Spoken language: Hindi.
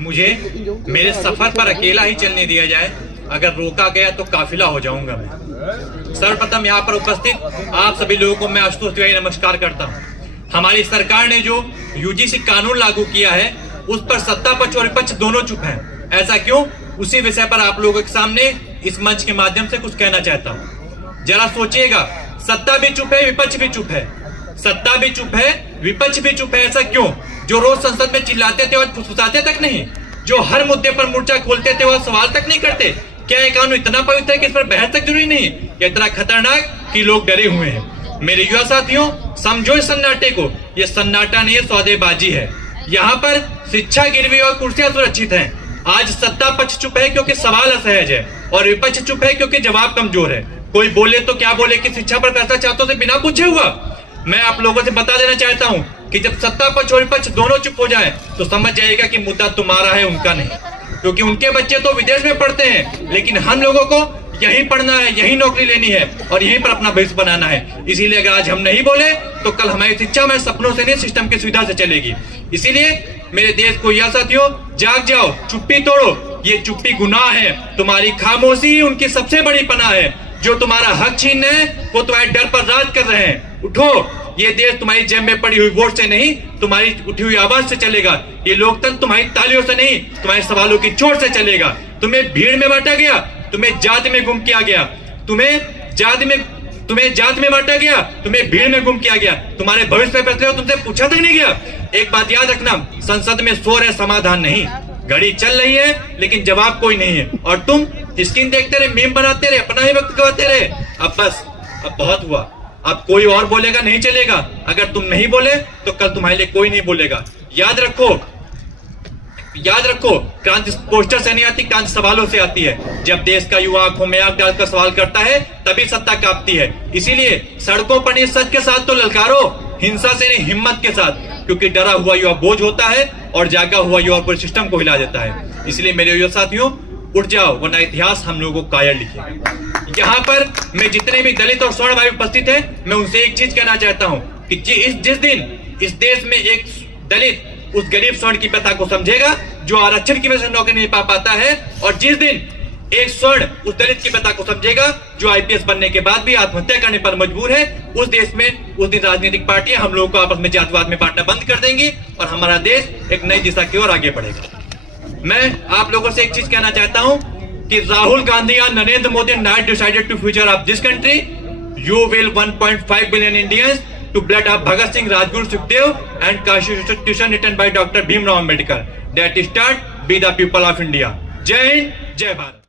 मुझे मेरे सफर पर अकेला ही चलने दिया जाए। अगर रोका गया तो काफिला हो जाऊंगा मैं। सर्वप्रथम यहाँ पर उपस्थित आप सभी लोगों को मैं आशुतोष तिवारी नमस्कार करता हूँ। हमारी सरकार ने जो यूजीसी कानून लागू किया है उस पर सत्ता पक्ष और विपक्ष दोनों चुप हैं। ऐसा क्यों? उसी विषय पर आप लोगों के सामने इस मंच के माध्यम से कुछ कहना चाहता हूँ। जरा सोचिएगा, सत्ता भी चुप है, विपक्ष भी चुप है। सत्ता भी चुप है, विपक्ष भी चुप है। ऐसा क्यों? जो रोज संसद में चिल्लाते थे और फुसफुसाते तक नहीं, जो हर मुद्दे पर मोर्चा खोलते थे और सवाल तक नहीं करते। क्या ये कानून इतना पवित्र है कि इस पर बहस तक जरूरी नहीं? या इतना खतरनाक कि लोग डरे हुए हैं? मेरे युवा साथियों, समझो इस सन्नाटे को। ये सन्नाटा नहीं, सौदेबाजी है। यहाँ पर शिक्षा गिरवी और कुर्सियां सुरक्षित हैं। आज सत्ता पक्ष चुप है क्योंकि सवाल असहज है और विपक्ष चुप है क्योंकि जवाब कमजोर है। कोई बोले तो क्या बोले कि शिक्षा पर फैसला चाहतों से बिना पूछे हुआ। मैं आप लोगों से बता देना चाहता हूँ कि जब सत्ता पक्ष और विपक्ष दोनों चुप हो जाए तो समझ जाएगा कि मुद्दा तुम्हारा है, उनका नहीं। क्योंकि उनके बच्चे तो विदेश में पढ़ते हैं, लेकिन हम लोगों को यहीं पढ़ना है, यहीं नौकरी लेनी है और यहीं पर अपना भविष्य बनाना है। इसीलिए अगर आज हम नहीं बोले तो कल हमारी शिक्षा हमारे सपनों से नहीं, सिस्टम की सुविधा से चलेगी। इसीलिए मेरे देश को यह साथियों, जाग जाओ, चुप्पी तोड़ो। ये चुप्पी गुनाह है, तुम्हारी खामोशी ही उनकी सबसे बड़ी पनाह है। जो तुम्हारा हक छीन रहे हैं वो तुम्हारे डर पर राज कर रहे हैं। उठो, ये देश तुम्हारी जेब में पड़ी हुई वोट से नहीं, तुम्हारी उठी हुई आवाज से चलेगा। ये लोकतंत्र तुम्हारी तालियों से नहीं, तुम्हारे सवालों की चोट से चलेगा। तुम्हें भीड़ में बांटा गया, तुम्हें जाति में गुम किया गया, तुम्हें जाति में बांटा गया, तुम्हें भीड़ में गुम किया गया। तुम्हारे भविष्य में फैसले तुमसे पूछा तक नहीं गया। एक बात याद रखना, संसद में शोर है, समाधान नहीं। घड़ी चल रही है लेकिन जवाब कोई नहीं है और तुम स्क्रीन देखते रहे, मीम बनाते रहे, अपना ही वक्त गवाते रहे। अब बस, अब बहुत हुआ। अब कोई और बोलेगा नहीं चलेगा। अगर तुम नहीं बोले तो कल तुम्हारे लिए कोई नहीं बोलेगा। याद रखो, क्रांति पोस्टर से नहीं आती, क्रांति सवालों से आती है। जब देश का युवा आंखों में आंख डालकर सवाल करता है तभी सत्ता कांपती है। इसीलिए सड़कों पर नहीं, सच के साथ तो ललकारो, हिंसा से नहीं, हिम्मत के साथ। क्योंकि डरा हुआ युवा बोझ होता है और जागा हुआ युवा पूरे सिस्टम को हिला देता है। इसलिए मेरे युवा साथियों, उठ जाओ, वरना इतिहास हम लोगों को कायर लिखेगा। यहाँ पर मैं जितने भी दलित और स्वर्ण भाई उपस्थित है, मैं उनसे एक चीज कहना चाहता हूँ कि जिस दिन इस देश में एक दलित उस गरीब स्वर्ण की व्यथा को समझेगा जो आरक्षण की वजह से नौकरी नहीं पा पाता है, और जिस दिन एक स्वर्ण उस दलित की व्यथा को समझेगा जो आईपीएस बनने के बाद भी आत्महत्या करने पर मजबूर है, उस देश में उस दिन राजनीतिक पार्टियां हम लोगों को आपस में जातिवाद में बांटना बंद कर देंगी और हमारा देश एक नई दिशा की ओर आगे बढ़ेगा। मैं आप लोगों से एक चीज कहना चाहता हूं कि राहुल गांधी और Narendra Modi not decided to future of this country. You will 1.5 billion Indians to blood of Bhagat Singh, Rajguru, Sukhdev and Constitution written by Dr. Bhimrao Ambedkar. That start be the people of India. जय हिंद, जय भारत।